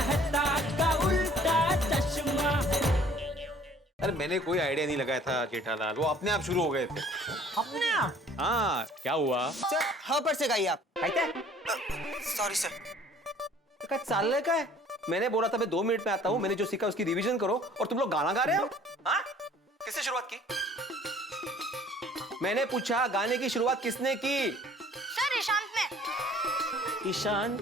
कहता का उल्टा चश्मा। अरे मैंने कोई आइडिया नहीं लगाया था जेठालाल, वो अपने आप शुरू हो गए थे। अपने आप? हाँ, क्या हुआ? सर हाँ पर से गाइए आप। Sorry sir. क्या चालने का है? मैंने बोला था मैं 2 मिनट में आता हूँ, मैंने जो सीखा उसकी रिवीजन करो, और तुम लोग गाना गा रहे हो? हाँ? किसने शुरुआत की? मैंने पूछा गाने की शुरुआत किसने की? सर ईशांत ने। ईशान,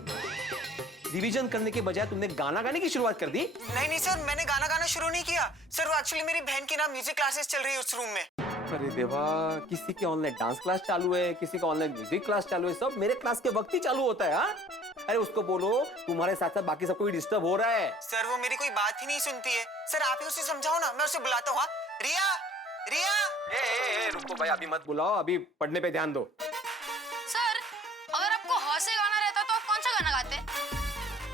रिवीजन करने के बजाय तुमने गाना गाने की शुरुआत कर दी? नहीं सर, मैंने गाना गाना शुरू नहीं किया सर, वो एक्चुअली मेरी बहन की ना म्यूजिक क्लासेस चल रही है उस रूम में। अरे देवा, किसी के ऑनलाइन डांस क्लास चालू है, किसी का ऑनलाइन म्यूजिक क्लास चालू है, सब मेरे क्लास के वक्त ही चालू होता है। हाँ, अरे उसको बोलो तुम्हारे साथ साथ बाकी सबको भी डिस्टर्ब हो रहा है। सर वो मेरी कोई बात ही नहीं सुनती है सर, आप ही उसे समझाओ ना, मैं उसे बुलाता हूँ। रिया रिया। ए, रुको भाई, अभी मत बुलाओ, अभी पढ़ने पे ध्यान दो। सर अगर आपको ह से गाना रहता तो आप कौन सा गाना गाते?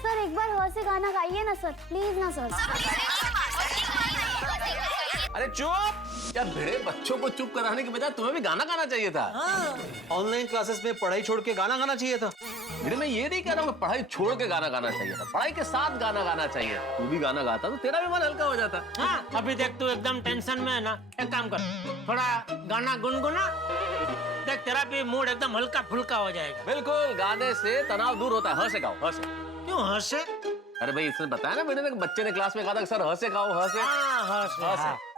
सर एक बार ह से गाना गाइए ना सर, प्लीज ना सर। अरे चुप! यार भिड़े बच्चों को चुप कराने के बजाय तुम्हें भी गाना गाना चाहिए था। ऑनलाइन क्लासेस में पढ़ाई छोड़ के गाना गाना चाहिए था। भिड़े मैं ये नहीं कह रहा हूँ कि पढ़ाई छोड़ के गाना गाना चाहिए था, पढ़ाई के साथ गाना गाना चाहिए। तू भी गाना गाता तो तेरा भी मन हल्का हो जाता। हाँ, अभी देख तू एकदम टेंशन में है ना, एक काम कर, थोड़ा गाना गुनगुना, देख तेरा भी मूड एकदम हल्का फुल्का हो जाएगा। बिल्कुल, गाने से तनाव दूर होता है। ह से गाओ, ह से। क्यों ह से? अरे भाई इसने बताया ना मैंने, बच्चे ने क्लास में कहा था सर ह से गाओ, ह से। हाँ, ह से।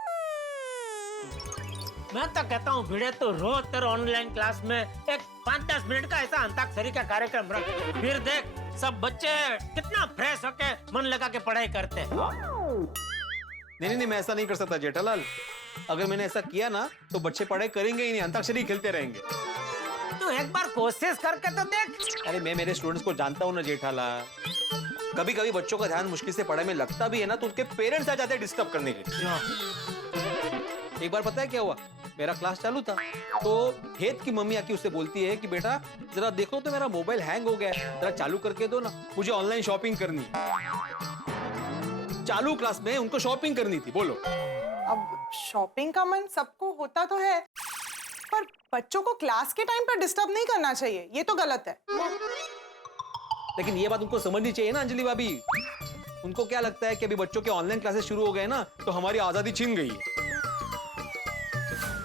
मैं तो कहता हूँ भिड़े तो रोज तेरे ऑनलाइन क्लास में एक 5-10 मिनट का ऐसा अंताक्षरी का कार्यक्रम रख, फिर देख सब बच्चे कितना फ्रेश होके मन लगा के पढ़ाई करते हैं। नहीं, मैं ऐसा नहीं कर सकता जेठालाल। अगर मैंने ऐसा किया ना तो बच्चे पढ़ाई करेंगे ही नहीं, अंताक्षरी खेलते रहेंगे। तू एक बार कोशिश करके तो देख। अरे मैं मेरे स्टूडेंट्स को जानता हूँ ना जेठालाल, कभी कभी बच्चों का ध्यान मुश्किल से पढ़ाई में लगता भी है ना, तो उनके पेरेंट्स आ जाते हैं डिस्टर्ब करने के लिए। एक बार पता है क्या हुआ, मेरा क्लास चालू था तो हेत की मम्मी आके उससे बोलती है कि बेटा जरा देखो तो मेरा मोबाइल हैंग हो गया है, जरा चालू करके दो ना, मुझे ऑनलाइन शॉपिंग करनी है। चालू क्लास में उनको शॉपिंग करनी थी। बोलो, अब शॉपिंग का मन सबको होता तो है, पर बच्चों को क्लास के टाइम पर डिस्टर्ब नहीं करना चाहिए, ये तो गलत है। लेकिन ये बात उनको समझनी चाहिए ना अंजलि भाभी। उनको क्या लगता है कि अभी बच्चों के ऑनलाइन क्लासेस शुरू हो गए ना तो हमारी आजादी छिन गई है।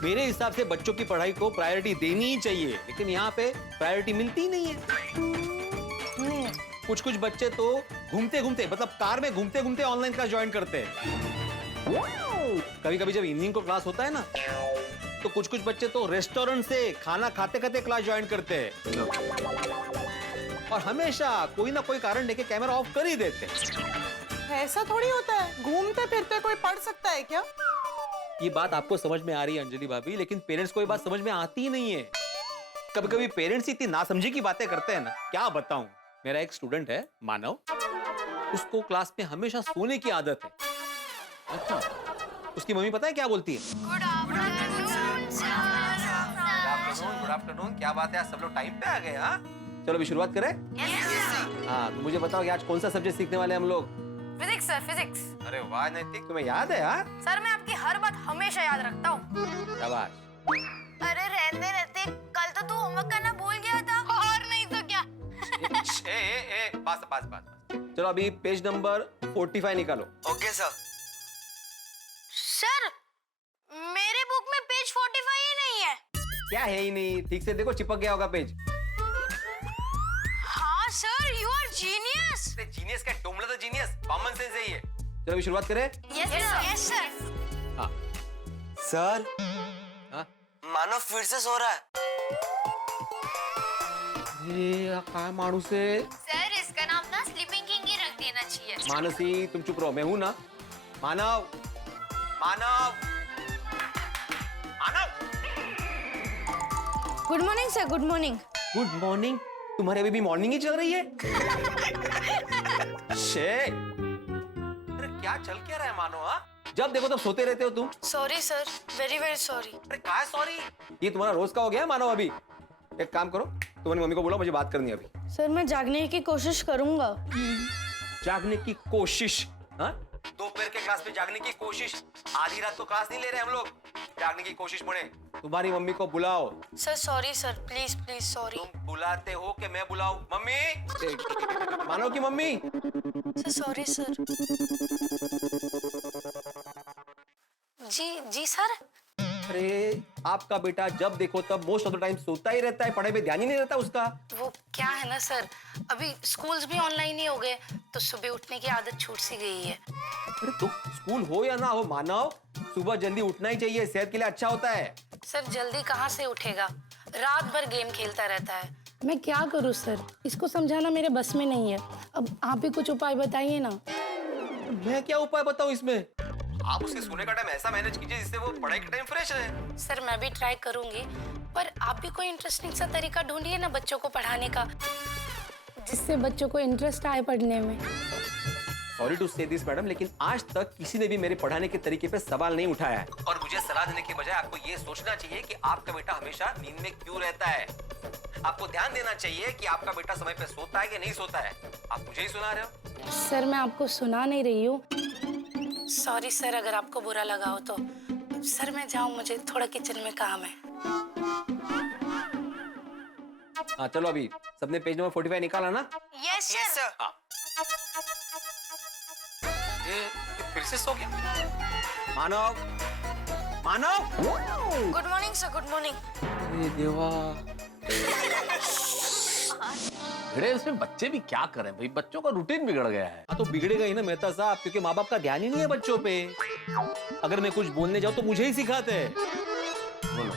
मेरे हिसाब से बच्चों की पढ़ाई को प्रायोरिटी देनी ही चाहिए, लेकिन यहाँ पे प्रायोरिटी मिलती ही नहीं है। कुछ बच्चे तो घूमते घूमते, मतलब कार में घूमते घूमते ऑनलाइन क्लास ज्वाइन करते हैं। कभी कभी जब इवनिंग को क्लास होता है ना तो कुछ बच्चे तो रेस्टोरेंट से खाना खाते खाते क्लास ज्वाइन करते हैं, और हमेशा कोई ना कोई कारण लेके कैमरा ऑफ कर ही देते हैं। ऐसा थोड़ी होता है, घूमते फिरते कोई पढ़ सकता है क्या? ये बात आपको समझ में आ रही है अंजलि भाभी, लेकिन पेरेंट्स को ये बात समझ में आती ही नहीं है। कभी कभी पेरेंट्स इतनी नासमझी की बातें करते हैं ना, क्या बताऊं। मेरा एक स्टूडेंट है मानव, उसको क्लास में हमेशा सोने की आदत है। अच्छा, उसकी मम्मी पता है क्या बोलती है? Good afternoon. क्या बात है, आज सब लोग टाइम पे आ गए। हाँ चलो अभी शुरुआत करें। हाँ तो मुझे बताओ कि आज कौन सा सब्जेक्ट सीखने वाले हैं हम लोग? Physics sir, physics. अरे वाह नैतिक, तुम्हें याद है? हाँ सर मैं आपकी हर बात हमेशा याद रखता हूँ। शाबाश। अरे रहते कल तो तू होमवर्क करना भूल गया था। और नहीं तो क्या। पास। चलो अभी पेज नंबर 45 निकालो। Okay sir. सर मेरे बुक में पेज 45 ही नहीं है। क्या है ही नहीं, ठीक से देखो, चिपक गया होगा पेज। हाँ sir, you are genius. Genius का टोमला तो जीनियस, कॉमन सेंस है ये। चलो अभी शुरुआत करें। Yes sir. हाँ सर हाँ, मानव फिर से सो रहा है। ये क्या मानू से? सर इसका नाम ना स्लीपिंग किंग ही रख देना चाहिए। मानसी तुम चुप रहो, मैं हूं ना। Manav. Good morning sir, good morning. Good morning? तुम्हारे अभी भी मॉर्निंग ही चल रही है? शे, अरे क्या चल क्या रहा है मानो? हाँ, जब देखो तब सोते रहते हो तुम। Sorry sir, very very sorry. अरे क्या सॉरी, ये तुम्हारा रोज का हो गया है मानो। अभी एक काम करो, तुम्हारी मम्मी को बोलो, मुझे बात करनी है अभी। सर मैं जागने की कोशिश करूंगा। जागने की कोशिश? हाँ, दोपहर के क्लास में जागने की कोशिश? आधी रात को क्लास नहीं ले रहे हम लोग, जागने की कोशिश पड़े। तुम्हारी मम्मी को बुलाओ। Sir sorry sir, please please sorry. तुम बुलाते हो कि मैं बुलाऊं? मम्मी, मानो की मम्मी। Sir sorry sir. जी सर। अरे आपका बेटा जब देखो तब मोस्ट ऑफ द टाइम सोता ही रहता है, पढ़ाई में ध्यान ही नहीं रहता उसका। वो क्या है ना सर, अभी स्कूल्स भी ऑनलाइन ही हो गए तो सुबह उठने की आदत छूट सी गई है। अरे तो स्कूल हो या ना हो मानव, सुबह जल्दी उठना ही चाहिए, सेहत के लिए अच्छा होता है। सर जल्दी कहाँ से उठेगा, रात भर गेम खेलता रहता है। मैं क्या करूँ सर, इसको समझाना मेरे बस में नहीं है। अब आप ही कुछ उपाय बताइए ना। मैं क्या उपाय बताऊं इसमें? आप उसके सोने का टाइम ऐसा मैनेज कीजिए जिससे वो पढ़ाई के टाइम फ्रेश रहे। सर मैं भी ट्राई करूंगी, पर आप भी कोई इंटरेस्टिंग सा तरीका ढूंढिए ना बच्चों को पढ़ाने का, जिससे बच्चों को इंटरेस्ट आए पढ़ने में। सॉरी टू से दिस मैडम, लेकिन आज तक किसी ने भी मेरे पढ़ाने के तरीके पे सवाल नहीं उठाया है। और मुझे सलाह देने के बजाय आपको ये सोचना चाहिए कि आपका बेटा हमेशा नींद में क्यों रहता है। आपको ध्यान देना चाहिए कि आपका बेटा समय पे सोता है कि नहीं सोता है। आप मुझे ही सुना रहे हो। सर मैं आपको सुना नहीं रही हूँ। सॉरी सर अगर आपको बुरा लगा हो तो। सर मैं जाऊं, मुझे थोड़ा किचन में काम है। हाँ चलो, अभी सबने पेज नंबर 45 निकाला ना? Yes sir. हाँ। ये फिर से सो गया। Manav, Manav. Good morning sir, good morning. अरे देवा। भिड़े इसमें बच्चे भी क्या करें भाई, बच्चों का रूटीन बिगड़ गया है। हाँ तो बिगड़ेगा ही ना मेहता साहब, क्योंकि माँ बाप का ध्यान ही नहीं है बच्चों पे। अगर मैं कुछ बोलने जाऊँ तो मुझे ही सिखाते हैं। बोलो,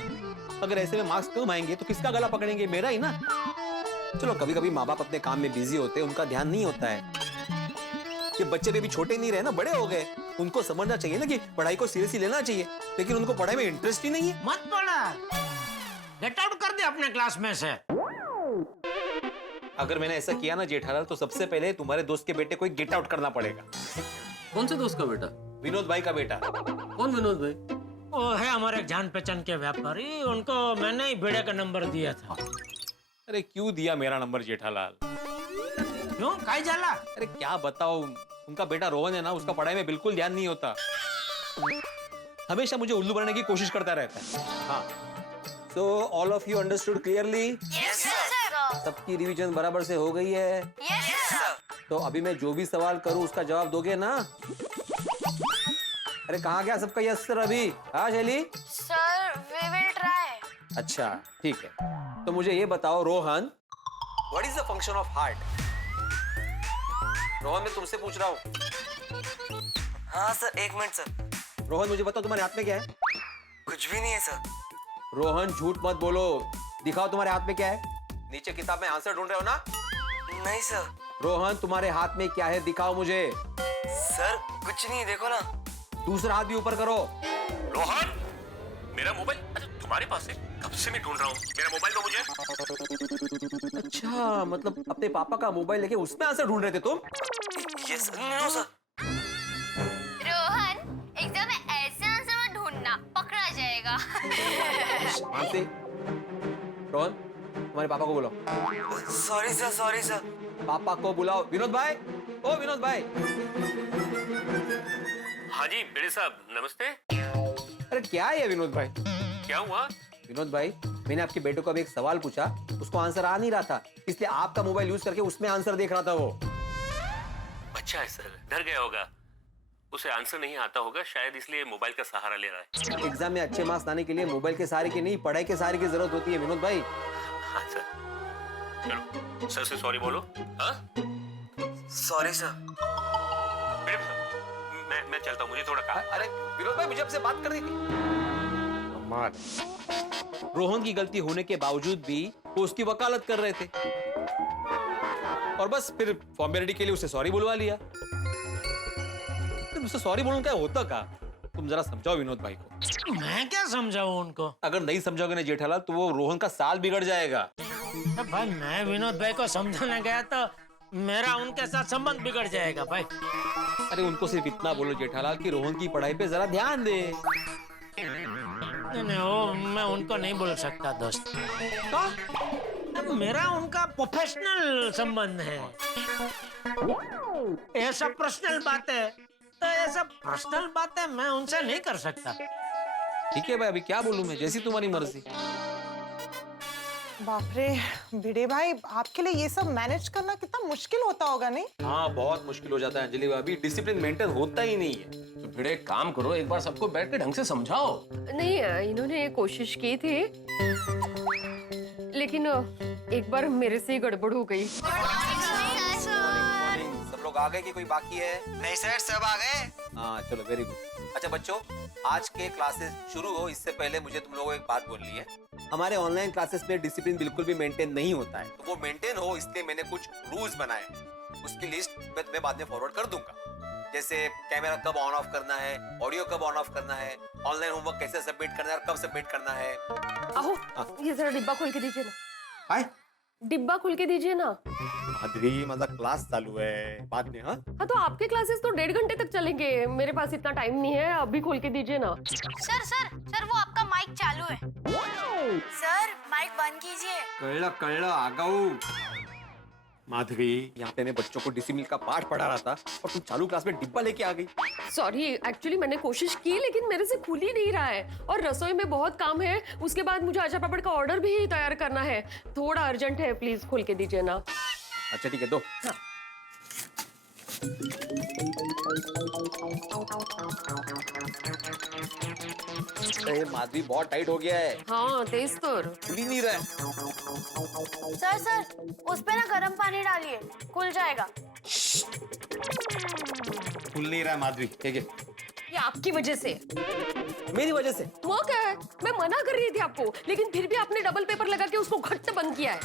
अगर ऐसे में मार्क्स कम आएंगे तो किसका गला पकड़ेंगे? मेरा ही ना। चलो कभी कभी माँ बाप अपने काम में बिजी होते हैं, उनका ध्यान नहीं होता है। ये बच्चे भी अभी छोटे नहीं रहे ना, बड़े हो गए। उनको समझना चाहिए ना कि पढ़ाई को सीरियसली लेना चाहिए, लेकिन उनको पढ़ाई में इंटरेस्ट ही नहीं है। मत पढ़ा, गेट आउट कर दे अपने क्लास में से। अगर मैंने ऐसा किया ना जेठालाल, तो सबसे पहले तुम्हारे दोस्त के बेटे को गेट आउट करना पड़ेगा। कौन से दोस्त का बेटा? विनोद भाई का बेटा। कौन विनोद भाई? वो है हमारे जान पहचान के व्यापारी, उनको मैंने ही भिड़े का नंबर दिया था। अरे क्यों दिया मेरा नंबर जेठालाल? क्यों, काहे जाला? अरे क्या बताओ, उनका बेटा रोहन है ना, उसका पढ़ाई में बिल्कुल ध्यान नहीं होता। हमेशा मुझे उल्लू बनाने की कोशिश करता रहता है। हाँ, so all of you understood clearly? Yes sir. सबकी रिवीजन बराबर से हो गई है? Yes sir. तो अभी मैं जो भी सवाल करूं उसका जवाब दोगे ना? अरे कहाँ गया सबका यस सर अभी? हाँ Shaili? Sir we will try. अच्छा ठीक है, तो मुझे ये बताओ Rohan, what is the function of heart? Rohan मैं तुमसे पूछ रहा हूँ। हाँ सर, एक मिनट सर। रोहन मुझे बताओ तुम्हारे हाथ में क्या है? कुछ भी नहीं है सर। रोहन झूठ मत बोलो, दिखाओ तुम्हारे हाथ में क्या है। नीचे किताब में आंसर ढूंढ रहे हो ना? नहीं सर। रोहन तुम्हारे हाथ में क्या है, दिखाओ मुझे। सर कुछ नहीं, देखो ना। दूसरा हाथ भी ऊपर करो। रोहन, मेरा मोबाइल अच्छा तुम्हारे पास है? कब से मैं ढूंढ रहा हूँ, मेरा मोबाइल दो मुझे। अच्छा, मतलब अपने पापा का मोबाइल लेके उसमें आंसर ढूंढ रहे थे तुम? Yes no sir. Rohan exam में ऐसे आंसर मत ढूंढना, पकड़ा जाएगा। मानसी, रोहन तुम्हारे पापा को बुलाओ। Sorry sir, sorry sir. पापा को बुलाओ। विनोद भाई, ओ विनोद भाई। हाँ जी भिड़े साहब, नमस्ते। अरे क्या है ये विनोद भाई? क्या हुआ? विनोद भाई, मैंने आपके बेटे को अभी एक सवाल पूछा, उसको आंसर आ नहीं रहा था, इसलिए आपका मोबाइल यूज करके उसमें आंसर देख रहा था वो। अच्छा है सर, डर गया होगा, उसे आंसर नहीं आता होगा, शायद इसलिए मोबाइल का सहारा ले रहा है। एग्जाम में अच्छे मार्क्स लाने के लिए मोबाइल के सहारे की नहीं, पढ़ाई के सहारे की जरूरत होती है विनोद भाई। हाँ सर, चलो सर से सॉरी बोलो। हाँ सॉरी सर। मैं चलता हूँ, मुझे थोड़ा काम। अरे विनोद भाई, मुझे आपसे बात करनी थी। रोहन की गलती होने के बावजूद भी वो उसकी वकालत कर रहे थे, और बस फिर फॉर्मेलिटी के लिए उसे सॉरी बुलवा लिया। उसे सॉरी बोलूं क्या होता का? तुम जरा समझाओ विनोद भाई को। मैं क्या समझाऊं उनको? अगर नहीं समझाओगे ना जेठालाल, तो वो रोहन का साल बिगड़ जाएगा। तो भाई मैं विनोद भाई को समझाने गया तो मेरा उनके साथ संबंध बिगड़ जाएगा भाई। अरे उनको सिर्फ इतना बोलो जेठालाल कि रोहन की पढ़ाई पे जरा ध्यान दे। नहीं, वो मैं उनको नहीं बोल सकता दोस्त। अब मेरा उनका प्रोफेशनल संबंध है, ऐसा पर्सनल बात है तो ऐसा पर्सनल बातें मैं उनसे नहीं कर सकता। ठीक है भाई, अभी क्या बोलूं मैं, जैसी तुम्हारी मर्जी। बाप रे भिड़े भाई, आपके लिए ये सब मैनेज करना कितना मुश्किल होता होगा नहीं? हाँ बहुत मुश्किल हो जाता है अंजलि भाभी, डिसिप्लिन मेंटेन होता ही नहीं है। तो भिड़े एक काम करो, एक बार सबको बैठ के ढंग से समझाओ। नहीं, इन्होंने कोशिश की थी, लेकिन एक बार मेरे से ही गड़बड़ हो गई। सब लोग आ गए कि कोई बाकी है? नहीं सर, सब आ गए। हाँ चलो, वेरी गुड। अच्छा बच्चों, आज के क्लासेस शुरू हो इससे पहले मुझे तुम लोगों को एक बात बोलनी है। हमारे ऑनलाइन क्लासेस में डिसिप्लिन बिल्कुल भी मेंटेन नहीं होता है, तो वो मेंटेन हो इसलिए मैंने कुछ रूल्स बनाए हैं। उसकी लिस्ट मैं तुम्हें बाद में फॉरवर्ड कर दूंगा, जैसे कैमरा कब ऑन ऑफ करना है, ऑडियो कब ऑन ऑफ करना है, ऑनलाइन होमवर्क कैसे सबमिट करना है और कब सबमिट करना है। आहो, ये जरा डिब्बा खोल के दीजिए ना। हाय डिब्बा खोल के दीजिए ना। माधवी, मतलब क्लास चालू है, बाद में। हाँ हाँ, तो आपके क्लासेस तो 1.5 घंटे तक चलेंगे, मेरे पास इतना टाइम नहीं है, अभी खोल के दीजिए ना। सर वो आपका माइक चालू है। सर माइक बंद कीजिए। कळलं आगाऊ। माधवी, यहाँ पे मैं बच्चों को डिसिप्लिन का पाठ पढ़ा रहा था और तुम चालू क्लास में डिब्बा लेके आ गई। सॉरी, एक्चुअली मैंने कोशिश की लेकिन मेरे से खुल ही नहीं रहा है, और रसोई में बहुत काम है, उसके बाद मुझे आचार पापड़ का ऑर्डर भी तैयार करना है, थोड़ा अर्जेंट है, प्लीज खोल के दीजिए ना। अच्छा ठीक है, दो। हाँ। अरे माधवी, बहुत टाइट हो गया है, हाँ तेज तो खुल ही नहीं रहा है। सर उस पे ना गर्म पानी डालिए, खुल जाएगा। खुल नहीं रहा है माधवी। ठीक है, ये आपकी वजह से। मेरी वजह से? वो क्या है, मैं मना कर रही थी आपको, लेकिन फिर भी आपने डबल पेपर लगा के उसको घट्ट बंद किया है।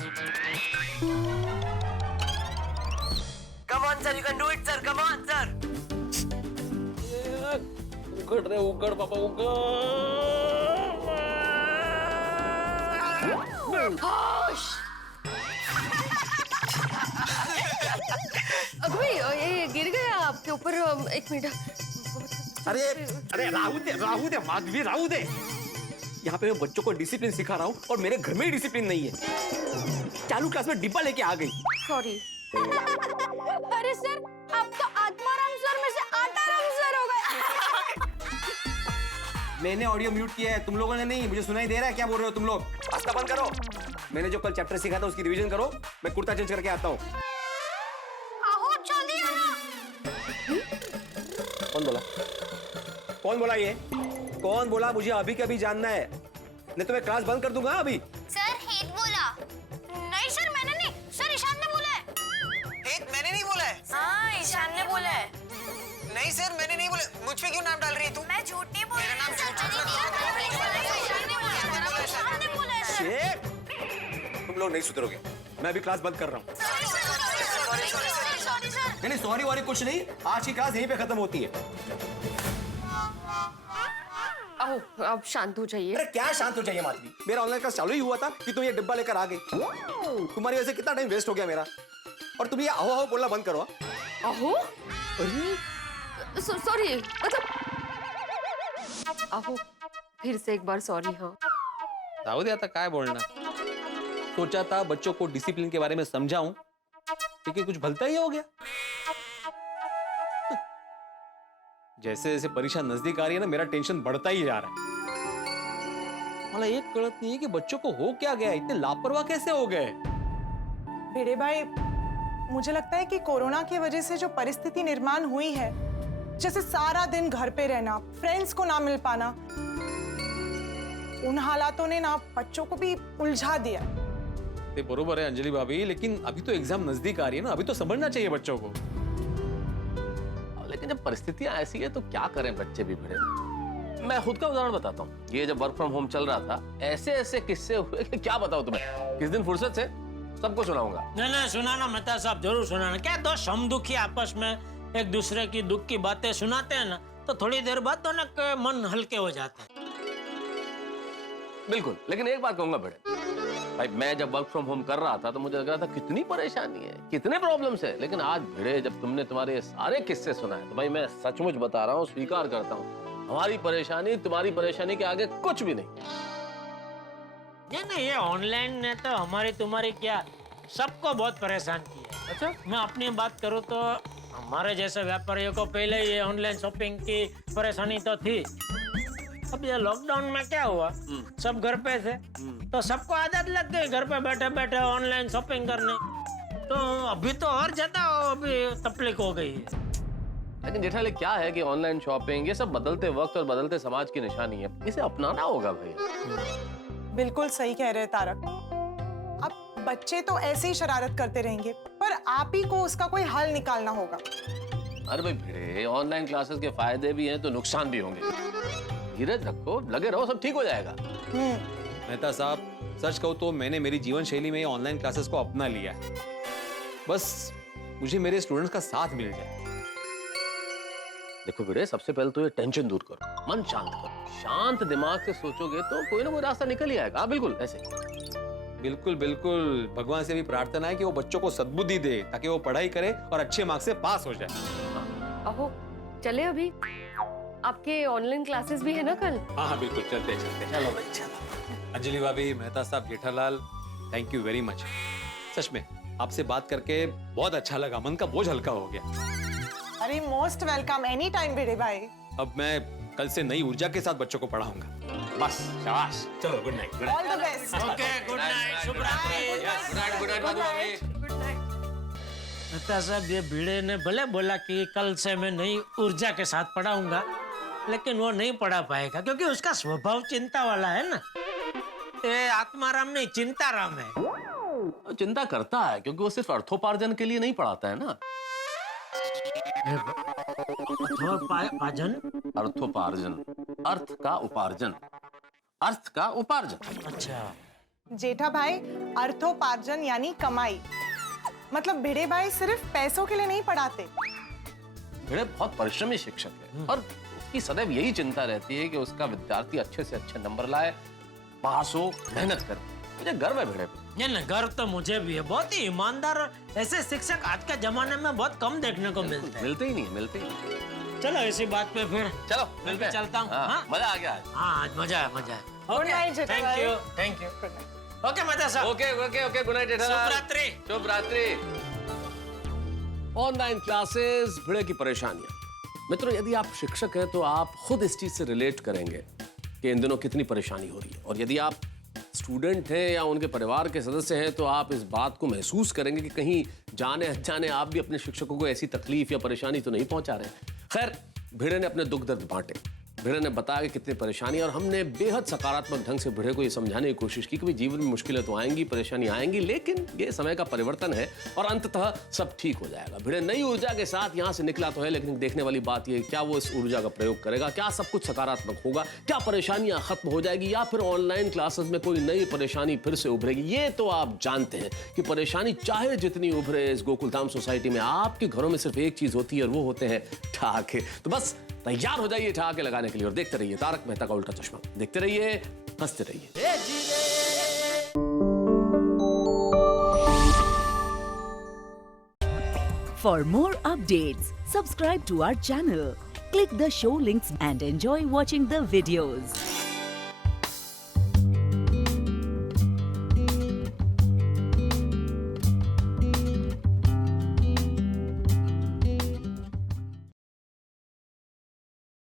Come on sir, you can do it sir, come on sir. उगड़ रे उगड़ बाबा उगड़। अभी ये गिर गया आपके ऊपर, एक मिनट। अरे राहू दे माधवी, राहू दे। यहाँ पे मैं बच्चों को डिसिप्लिन सिखा रहा हूँ और मेरे घर में ही डिसिप्लिन नहीं है। चालू क्लास में डिब्बा लेके आ गई। सॉरी। अरे सर, आप तो आत्माराम सर में से आटाराम सर हो गए। मैंने ऑडियो म्यूट किया है, तुम लोगों ने नहीं। मुझे सुनाई दे रहा है क्या बोल रहे हो तुम लोग। रास्ता बंद करो। मैंने जो कल चैप्टर सीखा था उसकी रिवीजन करो, मैं कुर्ता चेंज करके आता हूँ। कौन बोला ये? कौन बोला? मुझे अभी के अभी जानना है, नहीं तो मैं क्लास बंद कर दूंगा अभी। सर हेत बोला। नहीं सर, मैंने नहीं, सर ईशान ने बोला है। हेत मैंने नहीं बोला है। हाँ ईशान ने बोला है। नहीं सर, मैंने नहीं बोला। मुझ पे क्यों नाम डाल रही है तू? मैं झूठ नहीं बोल मेरा नाम शेख, तुम लोग नहीं सुधरोगे। मैं अभी क्लास बंद कर रहा हूँ। नहीं सॉरी वॉरी कुछ नहीं, आज की क्लास यहीं पे खत्म होती है। आओ, अब शांत हो जाइए। अरे क्या शांत हो जाइए माधवी, मेरा ऑनलाइन क्लास चालू ही हुआ था कि तुम ये डिब्बा लेकर आ गई। तुम्हारी वजह से कितना टाइम वेस्ट हो गया मेरा। और तुम ये आहो आहो बोलना बंद करो। आहो? सॉरी, मतलब आहो, फिर से एक बार सॉरी। हाँ जाऊ दे आता, काय बोलना। सोचा था बच्चों को डिसिप्लिन के बारे में समझाऊं, लेकिन कुछ भलता ही हो गया। जैसे जैसे परीक्षा नजदीक आ रही है ना, मेरा टेंशन बढ़ता ही जा रहा है। मला एक कळत नहीं है कि बच्चों को हो क्या गया, इतने लापरवाह कैसे हो गए। भिड़े भाई, मुझे लगता है कि कोरोना की वजह से जो परिस्थिति निर्माण हुई है, जैसे सारा दिन घर पे रहना, फ्रेंड्स को ना मिल पाना, उन हालातों ने ना बच्चों को भी उलझा दिया। ये बरोबर है अंजलि भाभी, लेकिन अभी तो एग्जाम नजदीक आ रही है ना, अभी तो समझना चाहिए बच्चों को। लेकिन जब परिस्थितियां ऐसी है तो क्या करें बच्चे भी भिड़े। मैं खुद का उदाहरण बताता हूँ। ये जब वर्क फ्रॉम होम चल रहा था, ऐसे ऐसे किस्से हुए कि क्या बताऊं तुम्हें। किस दिन फुर्सत से सबको सुनाऊंगा। नहीं सुनाना मेहता साहब, जरूर सुनाना। क्या दो समदुखी आपस में एक दूसरे की दुख की बातें सुनाते हैं ना, तो थोड़ी देर बाद दोनों के मन हल्के हो जाते हैं। बिल्कुल, लेकिन एक बात कहूंगा भिड़े भाई, मैं जब वर्क फ्रॉम होम कर रहा था तो मुझे लग रहा था कितनी परेशानी है, कितने प्रॉब्लम्स है। लेकिन आज भिड़े जब तुमने तुम्हारे ये सारे किस्से सुनाए तो भाई मैं सचमुच बता रहा हूँ, स्वीकार करता हूँ, हमारी परेशानी तुम्हारी परेशानी के आगे कुछ भी नहीं। नहीं, ये ऑनलाइन ने तो हमारी तुम्हारी क्या सबको बहुत परेशान किया। अच्छा, मैं अपनी बात करूँ तो हमारे जैसे व्यापारियों को पहले ये ऑनलाइन शॉपिंग की परेशानी तो थी, अब ये लॉकडाउन में क्या हुआ, सब घर पे थे तो सबको आदत लग गई घर पे बैठे बैठे ऑनलाइन शॉपिंग करने, तो अभी तो और ज्यादा अभी तकलीफ हो गई है। लेकिन जेठालाल क्या है कि ऑनलाइन शॉपिंग ये सब बदलते वक्त और बदलते समाज की निशानी है, इसे अपनाना होगा भाई। बिल्कुल सही कह रहे हैं तारक। अब बच्चे तो ऐसे ही शरारत करते रहेंगे, पर आप ही को उसका कोई हल निकालना होगा। अरे भाई भिड़े, ऑनलाइन क्लासेस के फायदे भी हैं तो नुकसान भी होंगे। धीरज रखो, लगे रहो, सब ठीक हो जाएगा। मेहता साहब, सच कहूँ तो मैंने मेरी जीवन शैली में ऑनलाइन क्लासेस को अपना लिया है। बस मुझे मेरे स्टूडेंट्स का साथ मिल जाए। देखो भिड़े, सबसे पहले तो ये टेंशन दूर करो, मन शांत करो। शांत दिमाग से सोचोगे तो कोई ना कोई रास्ता निकल ही आएगा। बिल्कुल ऐसे। बिल्कुल बिल्कुल, भगवान से भी प्रार्थना है कि वो बच्चों को सद्बुद्धि दे ताकि वो पढ़ाई करे और अच्छे मार्क्स से पास हो जाए। अहो चले, अभी आपके ऑनलाइन क्लासेस भी है ना कल? हाँ बिल्कुल, चलते चलो भाई चलो। अंजलि भाभी, मेहता साहब, Jethalal, thank you very much. सच में आपसे बात करके बहुत अच्छा लगा, मन का बोझ हल्का हो गया। अरे मोस्ट वेलकम, एनी टाइम भिड़े भाई। अब मैं कल से नई ऊर्जा के साथ बच्चों को पढ़ाऊंगा। बस शाबाश, चलो good night. All the best. Okay, good night, शुभ रात्रि। Good night. मेहता साहब, ये भिड़े ने भले बोला कि कल से मैं नई ऊर्जा के साथ पढ़ाऊंगा, लेकिन वो नहीं पढ़ा पाएगा क्योंकि उसका स्वभाव चिंता वाला है ना। ये आत्माराम नहीं, चिंताराम है। चिंता करता है क्योंकि वो सिर्फ अर्थोपार्जन के लिए नहीं पढ़ाता है ना। पाजन, अर्थोपार्जन, अर्थ का उपार्जन, अर्थ का उपार्जन। अच्छा जेठा भाई, अर्थोपार्जन यानी कमाई। मतलब भिड़े भाई सिर्फ पैसों के लिए नहीं पढ़ाते। भिड़े बहुत परिश्रमी शिक्षक है और उसकी सदैव यही चिंता रहती है कि उसका विद्यार्थी अच्छे से अच्छे नंबर लाए, पास हो, मेहनत करे। मुझे गर्व है भिड़े पे। ये गर्व तो मुझे भी है। बहुत ही ईमानदार और ऐसे शिक्षक आज के जमाने में बहुत कम देखने को मिलते हैं। मिलते ही नहीं, मिलते ही नहीं। चलो इसी बात पे फिर चलो मैं भी चलता हूँ। हाँ, मजा आ गया। हाँ आज मजा है, मजा है। गुड नाइट जेठा थैंक भाई। You, thank you. Okay Mehta साहब, okay okay okay, good night Jethalal. शुभ रात्रि। शुभ रात्रि। ऑनलाइन क्लासेस, भिड़े की परेशानियां। मित्रों, यदि आप शिक्षक हैं तो आप खुद इस चीज से रिलेट करेंगे कि इन दिनों कितनी परेशानी हो रही है, और यदि आप स्टूडेंट हैं या उनके परिवार के सदस्य हैं तो आप इस बात को महसूस करेंगे कि कहीं जाने अनजाने आप भी अपने शिक्षकों को ऐसी तकलीफ या परेशानी तो नहीं पहुंचा रहे हैं। खैर, भिड़े ने अपने दुख दर्द बांटे, भिड़े ने बताया कि कितनी परेशानी, और हमने बेहद सकारात्मक ढंग से भिड़े को ये समझाने की कोशिश की कि जीवन में मुश्किलें तो आएंगी, परेशानी आएंगी, लेकिन ये समय का परिवर्तन है और अंततः सब ठीक हो जाएगा। भिड़े नई ऊर्जा के साथ यहाँ से निकला तो है, लेकिन देखने वाली बात ये, क्या वो इस ऊर्जा का प्रयोग करेगा? क्या सब कुछ सकारात्मक होगा? क्या परेशानियां खत्म हो जाएगी, या फिर ऑनलाइन क्लासेस में कोई नई परेशानी फिर से उभरेगी? ये तो आप जानते हैं कि परेशानी चाहे जितनी उभरे, इस गोकुलधाम सोसाइटी में आपके घरों में सिर्फ एक चीज होती है और वो होते हैं ठहाके। तो बस तैयार हो जाइए ठहाके लगाने के लिए और देखते रहिए तारक मेहता का उल्टा चश्मा। देखते रहिए, हंसते रहिए। For more updates, subscribe to our channel, click the show links and enjoy watching the videos.